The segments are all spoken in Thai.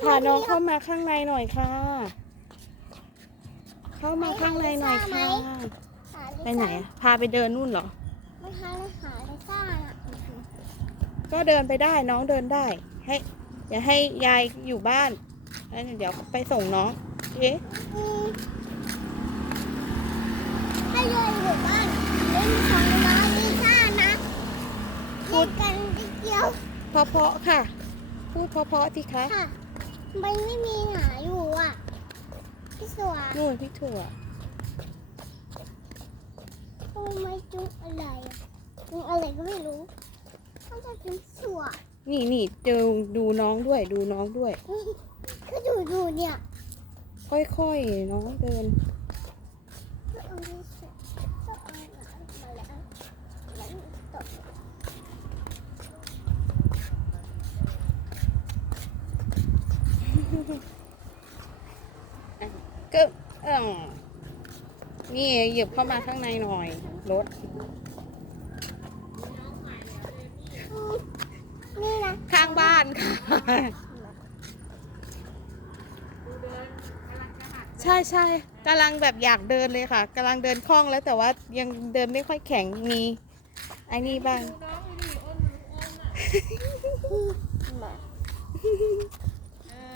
พาน้องเข้ามาข้างในหน่อยค่ะ เข้ามาข้างในหน่อยค่ะ ไปไหนอะพาไปเดินนู่นเหรอ ไม่หาเลยหาเลยซ่าน่ะก็เดินไปได้น้องเดินได้ ให้อย่าให้ยายอยู่บ้านแล้วเดี๋ยวไปส่งน้องเอ๊ะอืมให้เลยอยู่บ้านเล่นของน้องลิซ่านะเล่นกันนิดเดียวเพราะๆค่ะ พูดเพราะๆสิคะค่ะ มันไม่มีหาอยู่อะ พี่สวานู่นพี่ถั่วทำไมจุ๊บอะไรอะจุ๊บอะไรก็ไม่รู้เขาจะเป็นสวานี่นี่เจอดูน้องด้วยดูน้องด้วย ก็ดูดูเนี่ย ค่อยๆน้องเดิน ก็เอาที่สุดก็เอาหนามาแล้วแล้วตก ก็เออนี่หยียบเข้ามาข้างในหน่อยรถนี่นะข้างบ้านค่ะ ใช่ใช่กำลังแบบอยากเดินเลยค่ะกำลังเดินคล่องแล้วแต่ว่ายังเดินไม่ค่อยแข็งมีไอ้นี่บ้าง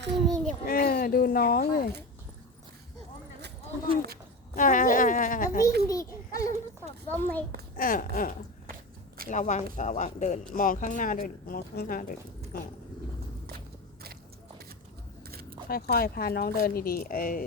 ที่นี่เดี๋ยวเออ ดูน้องเลยอ่าอ่าอ่าแล้ววิ่งดีก็ลืมตอบว่าไม่เออเออระวังระวังเดิน มองข้างหน้าด้วยมองข้างหน้าด้วยอ่าค่อยๆ พาน้องเดินดีๆ เออ